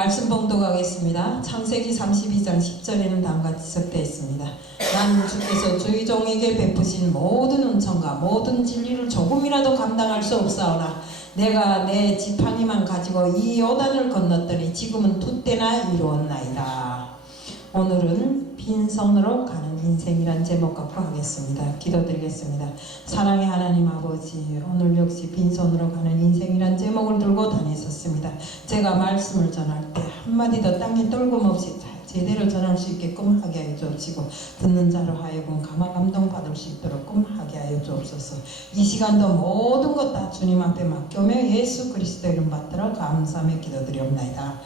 말씀 봉독하겠습니다. 창세기 32장 10절에는 다음과 같이 적되어 있습니다. 나는 주께서 주의 종에게 베푸신 모든 은총과 모든 진리를 조금이라도 감당할 수 없사오나 내가 내 지팡이만 가지고 이 요단을 건넜더니 지금은 두 때나 이루었나이다. 오늘은 빈손으로 가는 인생이란 제목 갖고 하겠습니다. 기도드리겠습니다. 사랑의 하나님 아버지, 오늘 역시 빈손으로 가는 인생이란 제목을 들고 다녔었습니다. 제가 말씀을 전할 때 한마디도 땅에 떨굼없이 제대로 전할 수 있게끔 하게 하여 주옵시고, 듣는 자로 하여금 감동받을 수 있도록 하게 하여 주옵소서. 이 시간도 모든 것 다 주님 앞에 맡겨며 예수 그리스도 이름 받들어 감사하며 기도드리옵나이다.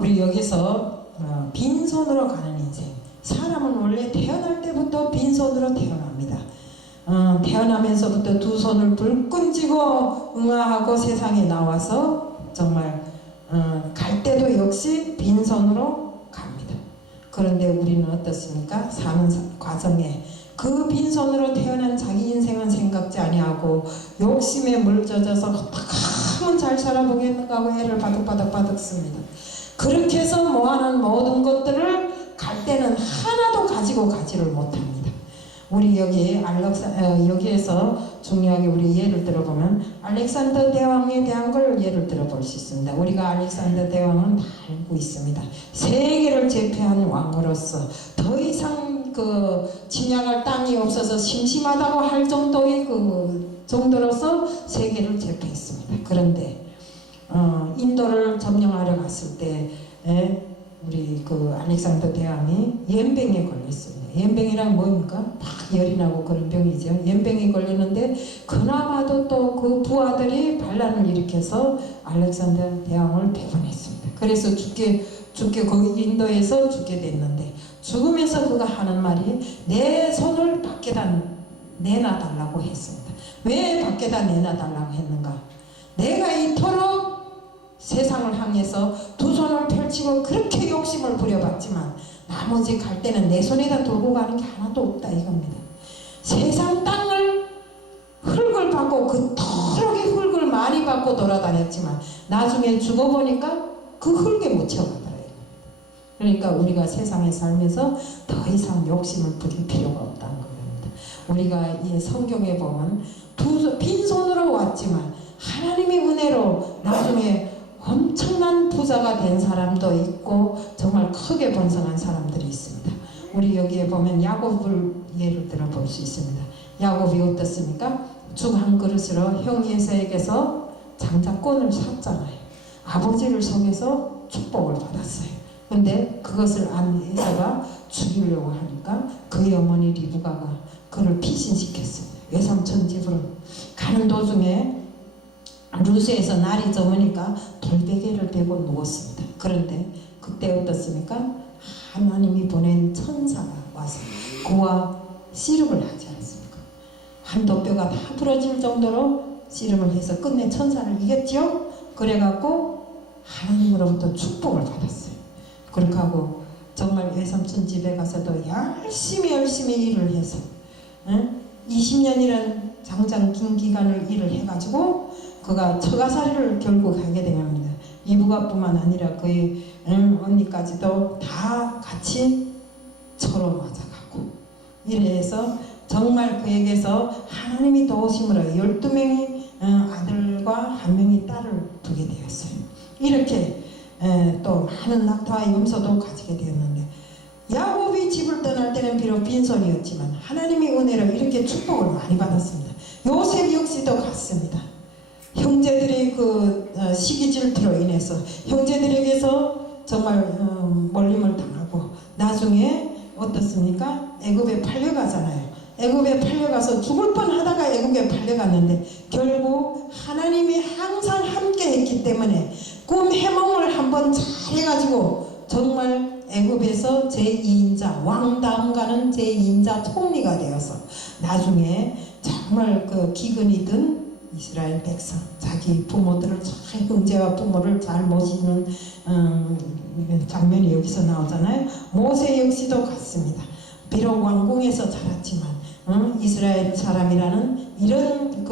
우리 여기서 빈손으로 가는 인생. 사람은 원래 태어날 때부터 빈손으로 태어납니다. 태어나면서부터 두 손을 불끈 쥐고 응아하고 세상에 나와서 정말 갈 때도 역시 빈손으로 갑니다. 그런데 우리는 어떻습니까? 사는 과정에 그 빈손으로 태어난 자기 인생은 생각지 아니하고 욕심에 물젖어서 하면 잘 살아보겠는가 하고 애를 바득바득 씁니다. 그렇게 해서 모아놓은 모든 것들을 갈 때는 하나도 가지고 가지를 못합니다. 우리 여기에서 중요하게 우리 예를 들어보면 알렉산더 대왕에 대한 걸 예를 들어볼 수 있습니다. 우리가 알렉산더 대왕은 다 알고 있습니다. 세계를 제패한 왕으로서 더 이상 침략할 땅이 없어서 심심하다고 할 정도의 정도로서 세계를 제패했습니다. 그런데 인도를 점령하려 갔을 때 우리 알렉산더 대왕이 연병에 걸렸습니다. 연병이란 뭡니까? 막 열이 나고 그런 병이죠. 연병이 걸렸는데 그나마도 또 그 부하들이 반란을 일으켜서 알렉산더 대왕을 배분했습니다. 그래서 죽게 거기 인도에서 죽게 됐는데, 죽으면서 그가 하는 말이 내 손을 밖에다 내놔달라고 했습니다. 왜 밖에다 내놔달라고 했는가? 내가 이토록 세상을 향해서 두 손을 펼치고 그렇게 욕심을 부려봤지만 나머지 갈 때는 내 손에다 들고 가는 게 하나도 없다 이겁니다. 세상 땅을 흙을 받고 그토록의 흙을 많이 받고 돌아다녔지만 나중에 죽어보니까 그 흙에 못 채워가더라. 그러니까 우리가 세상에 살면서 더 이상 욕심을 부릴 필요가 없다는 겁니다. 우리가 이 성경에 보면 빈손으로 왔지만 하나님의 은혜로 나중에 엄청난 부자가 된 사람도 있고 정말 크게 번성한 사람들이 있습니다. 우리 여기에 보면 야곱을 예를 들어 볼 수 있습니다. 야곱이 어떻습니까? 죽 한 그릇으로 형 에서에게서 장자권을 샀잖아요. 아버지를 속여서 축복을 받았어요. 근데 그것을 안 에서가 죽이려고 하니까 그의 어머니 리브가가 그를 피신시켰습니다. 외삼촌 집으로 가는 도중에 루스에서 날이 저으니까 돌베개를 대고 누웠습니다. 그런데 그때 어떻습니까? 하나님이 보낸 천사가 와서 그와 씨름을 하지 않습니까? 한도 뼈가 다 부러질 정도로 씨름을 해서 끝내 천사를 이겼죠? 그래갖고 하나님으로부터 축복을 받았어요. 그렇게 하고 정말 외삼촌 집에 가서도 열심히 일을 해서 20년이라는 장장 긴 기간을 일을 해가지고 그가 처가살이를 결국 하게 됩니다. 이부가뿐만 아니라 그의 언니까지도 다 같이 처로 맞아가고 이래서 정말 그에게서 하나님이 도우심으로 12명의 아들과 1명의 딸을 두게 되었어요. 이렇게 또 많은 낙타와 염소도 가지게 되었는데, 야곱이 집을 떠날 때는 비록 빈손이었지만 하나님의 은혜로 이렇게 축복을 많이 받았습니다. 요셉 역시도 같습니다. 형제들의 시기 질투로 인해서 형제들에게서 정말 몰림을 당하고 나중에 어떻습니까? 애굽에 팔려가잖아요. 애굽에 팔려가서 죽을 뻔하다가 애굽에 팔려갔는데 결국 하나님이 항상 함께 했기 때문에 꿈 해몽을 한번 잘 해가지고 정말 애굽에서 제2인자 왕 다음 가는 제2인자 총리가 되어서 나중에 정말 기근이 든 이스라엘 백성, 자기 부모들을 잘, 형제와 부모를 잘 모시는 장면이 여기서 나오잖아요. 모세 역시도 같습니다. 비록 왕궁에서 자랐지만 이스라엘 사람이라는 이런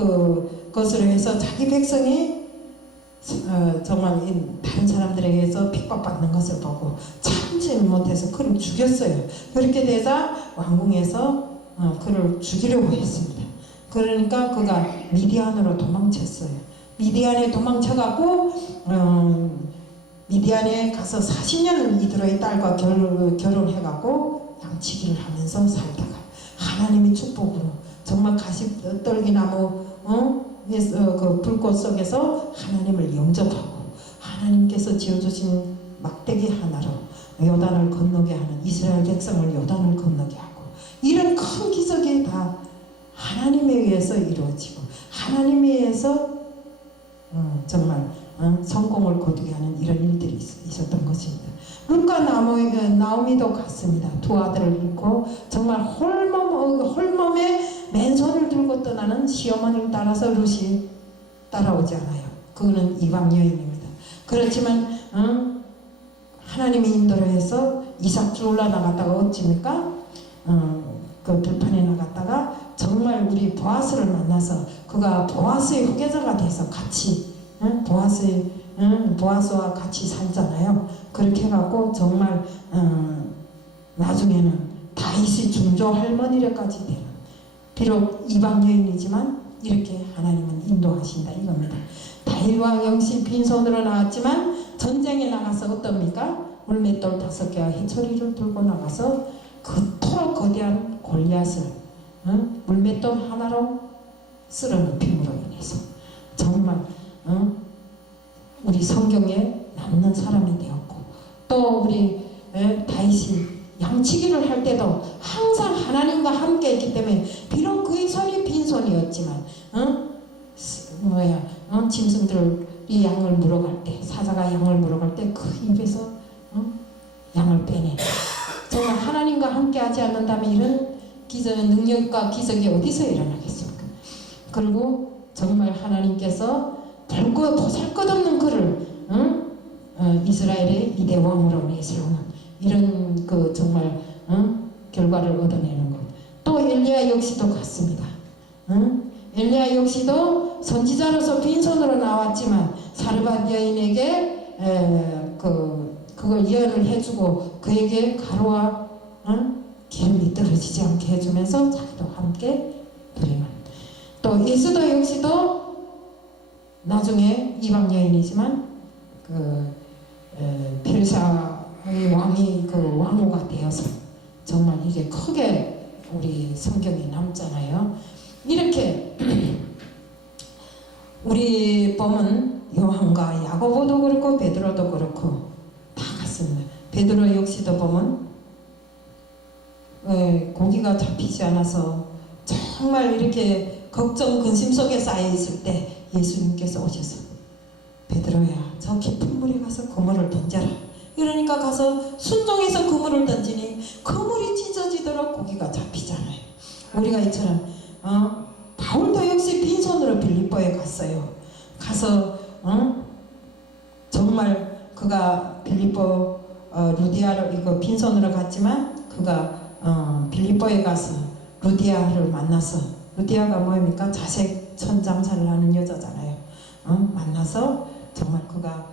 것으로 해서 자기 백성이 정말 다른 사람들에게서 핍박받는 것을 보고 참지 못해서 그를 죽였어요. 그렇게 되자 왕궁에서 그를 죽이려고 했습니다. 그러니까 그가 미디안으로 도망쳤어요. 미디안에 도망쳐갖고 미디안에 가서 40년을 이드로의 딸과 결혼해갖고 양치기를 하면서 살다가 하나님의 축복으로 정말 가시떨기나무 그 불꽃 속에서 하나님을 영접하고 하나님께서 지어주신 막대기 하나로 요단을 건너게 하는 이스라엘 백성을 요단을 건너게 하고 이런 큰 기적이 다 하나님에 의해서 이루어지고 하나님에 의해서 정말 성공을 거두게 하는 이런 일들이 있었던 것입니다. 룻과 나오미도 같습니다. 두 아들을 잃고 정말 홀몸에 맨손을 들고 떠나는 시어머니를 따라서 룻이 따라오지 않아요. 그거는 이방 여인입니다. 그렇지만 하나님의 인도로 해서 이삭주 올라나갔다가 어찌입니까? 그 들판에 나갔다가 정말 우리 보아스를 만나서 그가 보아스의 후계자가 돼서 같이 보아스와 같이 살잖아요. 그렇게 해갖고 정말 나중에는 다윗의 중조 할머니래까지 되는 비록 이방 여인이지만 이렇게 하나님은 인도하신다 이겁니다. 다윗 역시 빈손으로 나왔지만 전쟁에 나가서 어떻습니까? 물맷돌 5개와 해초리를 들고 나가서 그토록 거대한 골리앗을 물맷돌 하나로 쓸어눕힘으로 인해서 정말 우리 성경에 남는 사람이 되었고 또 우리 다윗이 양치기를 할 때도 항상 하나님과 함께 했기 때문에 비록 그의 손이 빈손이었지만 짐승들이 양을 물어갈 때 사자가 양을 물어갈 때 그 입에서 양을 빼내 정말 하나님과 함께 하지 않는다면 이런 능력과 기적이 어디서 일어나겠습니까? 그리고 정말 하나님께서 보잘것없는 그를 이스라엘의 이대 왕으로 내세우는 이런 그 정말 결과를 얻어내는 것. 또 엘리야 역시도 같습니다. 엘리야 역시도 선지자로서 빈손으로 나왔지만 사르밧 여인에게 그걸 예언을 해주고 그에게 가루와 기름이 떨어지지 않게 해주면서 자기도 함께 누리는. 또 예수도 역시도 나중에 이방 여인이지만 페르시아의 왕이 왕후가 되어서 정말 이게 크게 우리 성경에 남잖아요. 이렇게 우리 보면 요한과 야고보도 그렇고 베드로도 그렇고 다 같습니다. 베드로 역시도 보면 고기가 잡히지 않아서 정말 이렇게 걱정 근심 속에 쌓여 있을 때 예수님께서 오셔서 베드로야 저 깊은 물에 가서 그물을 던져라. 그러니까 가서 순종해서 그물을 던지니 그물이 찢어지도록 고기가 잡히잖아요. 우리가 이처럼 바울도 역시 빈손으로 빌립보에 갔어요. 가서 정말 그가 빌립보 루디아로 이거 빈손으로 갔지만 그가 빌립보에 가서 루디아를 만나서 루디아가 뭐입니까? 자색 천장사를 하는 여자잖아요. 만나서 정말 그가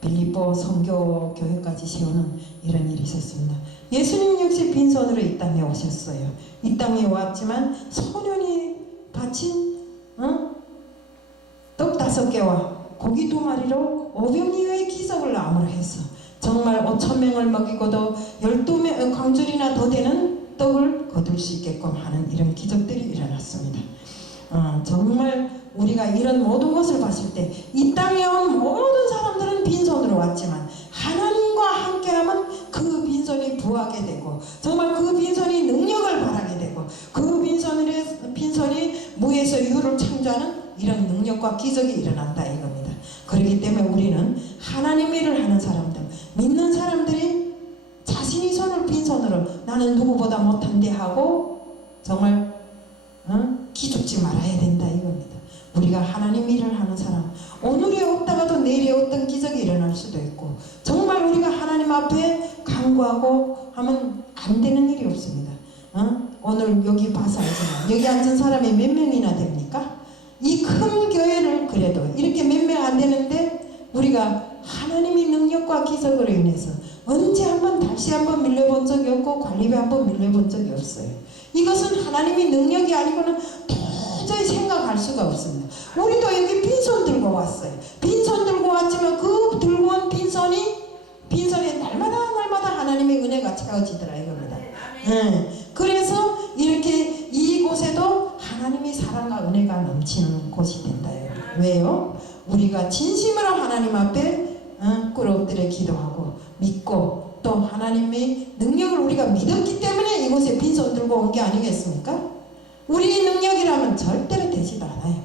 빌립보 선교 교회까지 세우는 이런 일이 있었습니다. 예수님 역시 빈손으로 이 땅에 오셨어요. 이 땅에 왔지만 소년이 바친 떡 5개와 고기 2마리로 5병이의 기적을 암으로 해서 정말 5,000명을 먹이고도 12명 광줄이나 더 되는 떡을 거둘 수 있게끔 하는 이런 기적들이 일어났습니다. 정말 우리가 이런 모든 것을 봤을 때 이 땅에 온 모든 사람들은 빈손으로 왔지만 하나님과 함께하면 그 빈손이 부하게 되고 정말 그 빈손이 능력을 발하게 되고 그 빈손이 무에서 유를 창조하는 이런 능력과 기적이 일어난다 이겁니다. 그렇기 때문에 우리는 하나님 일을 하는 사람들, 믿는 사람들이 자신이 손을 빈손으로 나는 누구보다 못한데 하고 정말 기죽지 말아야 된다 이겁니다. 우리가 하나님 일을 하는 사람, 오늘이 없다가도 내일에 어떤 기적이 일어날 수도 있고 정말 우리가 하나님 앞에 간구하고 하면 안 되는 일이 없습니다. 오늘 여기 봐서 알지만 여기 앉은 사람이 몇 명이나 됩니까? 이 큰 교회를 그래도 이렇게 몇 명 안 되는데 우리가 하나님의 능력과 기적으로 인해서 언제 한번 다시 한번 밀려본 적이 없고 관리비 한번 밀려본 적이 없어요. 이것은 하나님의 능력이 아니고는 도저히 생각할 수가 없습니다. 우리도 여기 빈손 들고 왔어요. 빈손 들고 왔지만 그 들고 온 빈손에 날마다 하나님의 은혜가 채워지더라 이겁니다. 그래서 이렇게 이곳에도 하나님의 사랑과 은혜가 넘치는 곳이 된다. 왜요? 우리가 진심으로 하나님 앞에 꿇어엎드려 기도하고 믿고 또 하나님의 능력을 우리가 믿었기 때문에 이곳에 빈손 들고 온 게 아니겠습니까? 우리의 능력이라면 절대로 되지도 않아요.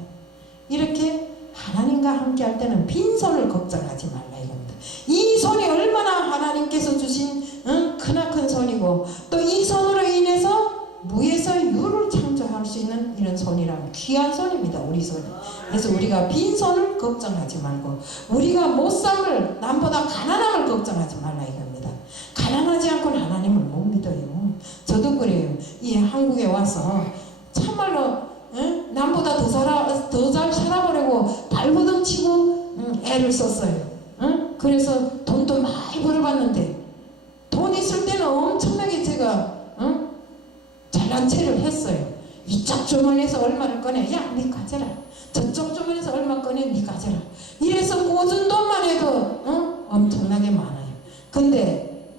이렇게 하나님과 함께 할 때는 빈손을 걱정하지 말라 이겁니다. 이 손이 얼마나 하나님께서 주신 크나큰 손이고 또 이 손으로 인해서 무에서 유를 창조할 수 있는 이런 손이라면 귀한 손입니다. 우리 손이. 그래서 우리가 빈손을 걱정하지 말고 우리가 못삼을 남보다 가난함을 걱정하지 말라 이겁니다. 가난하지 않고는 하나님을 못 믿어요. 저도 그래요. 이 한국에 와서 참말로 남보다 더 잘 살아보려고 발버둥 치고 애를 썼어요. 그래서 돈도 많이 벌어봤는데 돈 있을 때는 엄청나게 제가 잘난 체를 했어요. 이쪽 주머니에서 얼마를 꺼내, 야, 니 가져라. 저쪽 주머니에서 얼마 꺼내, 니 가져라. 이래서 꽂은 돈만 해도 엄청나게 많아요. 근데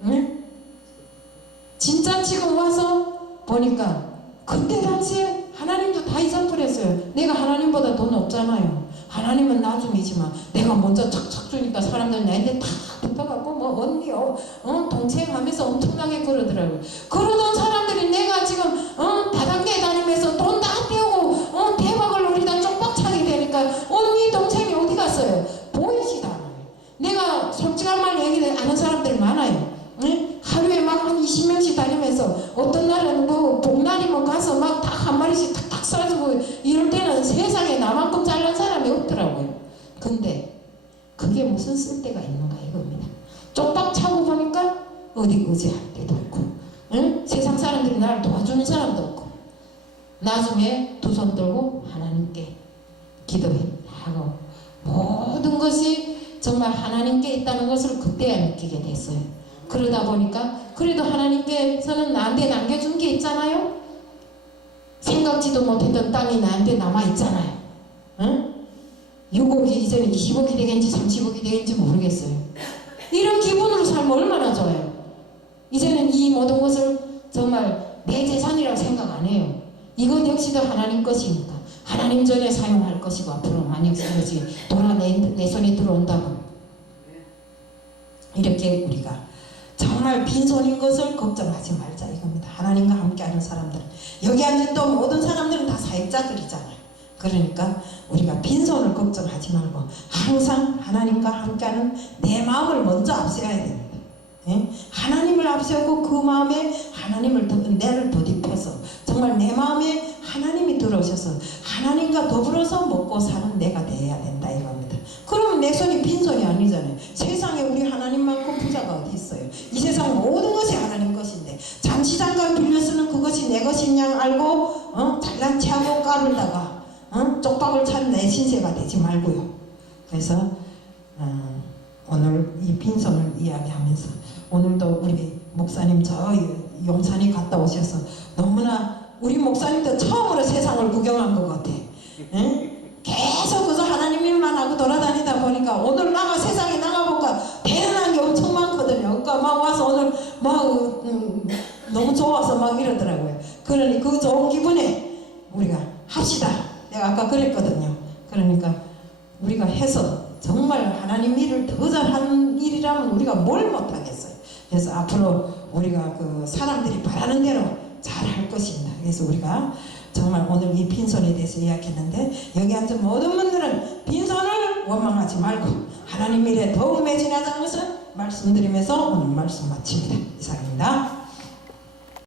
진짜 지금 와서 보니까 그때 당시에 하나님도 다 잊어버렸어요. 내가 하나님보다 돈 없잖아요. 하나님은 나중이지만 내가 먼저 착착 주니까 사람들 나한테 다 붙어갖고 뭐 언니 동생 하면서 엄청나게 그러더라고요. 그러던 사람들이 내가 지금 다단계 다니면서 돈 다 떼우고 대박을 우리다 쪽박차게 되니까 언니 동생이 어디 갔어요? 보이지도 않아요. 내가 솔직한 말 얘기를 아는 사람들 많아요. 하루에 막 한 20명씩 다니면서 어떤 날은 뭐 복날이면 가서 막 닭 한 마리씩 탁탁 쏴주고 이럴 때는 세상에 나만큼 잘난 사람이 없더라고요. 근데 그게 무슨 쓸데가 있는가 이겁니다. 쪽박 차고 보니까 어디 의지할 데도 없고 세상 사람들이 나를 도와주는 사람도 없고 나중에 두 손 들고 하나님께 기도하고 모든 것이 정말 하나님께 있다는 것을 그때야 느끼게 됐어요. 그러다 보니까 그래도 하나님께서는 나한테 남겨준 게 있잖아요. 생각지도 못했던 땅이 나한테 남아있잖아요. 6억이 이제는 20억이 되겠는지 30억이 되겠는지 모르겠어요. 이런 기분으로 살면 얼마나 좋아요. 이제는 이 모든 것을 정말 내 재산이라고 생각 안 해요. 이것 역시도 하나님 것이니까 하나님 전에 사용할 것이고 앞으로 만약 그것이 돌아 내 손에 들어온다면 이렇게 우리가 정말 빈손인 것을 걱정하지 말자 이겁니다. 하나님과 함께하는 사람들은 여기 앉은 또 모든 사람들은 다 사역자들이잖아요. 그러니까 우리가 빈손을 걱정하지 말고 항상 하나님과 함께하는 내 마음을 먼저 앞세워야 됩니다. 하나님을 앞세우고 그 마음에 내를 더딥혀서 정말 내 마음에 하나님이 들어오셔서 하나님과 더불어서 먹고 사는 내가 되어야 된다 이겁니다. 그러면 내 손이 빈손이 아니잖아요. 세상에 우리 하나님만큼 부자가 어디 있어요. 이 세상 모든 것이 하나님 것인데 잠시 잠깐 빌려 쓰는 그것이 내 것인 양 알고 잘난 체하고 까불다가 쪽박을 찬 내 신세가 되지 말고요. 그래서 오늘 이 빈손을 이야기하면서 오늘도 우리 목사님 저 용산에 갔다 오셔서 너무나 우리 목사님도 처음으로 세상을 구경한 것 같아. 계속 그저 하나님 일만 하고 돌아다니다 보니까 오늘 세상에 나가보니까 대단한 게 엄청 많거든요. 그러니까 막 와서 오늘 막 너무 좋아서 막 이러더라고요. 그러니 그 좋은 기분에 우리가 합시다. 내가 아까 그랬거든요. 그러니까 우리가 해서 정말 하나님 일을 더 잘하는 일이라면 우리가 뭘 못하겠어요. 그래서 앞으로 우리가 그 사람들이 바라는 대로 잘할 것입니다. 그래서 우리가 정말 오늘 이 빈손에 대해서 이야기했는데 여기 앉은 모든 분들은 빈손을 원망하지 말고 하나님 일에 더욱 매진하자는 것을 말씀드리면서 오늘 말씀 마칩니다. 이상입니다.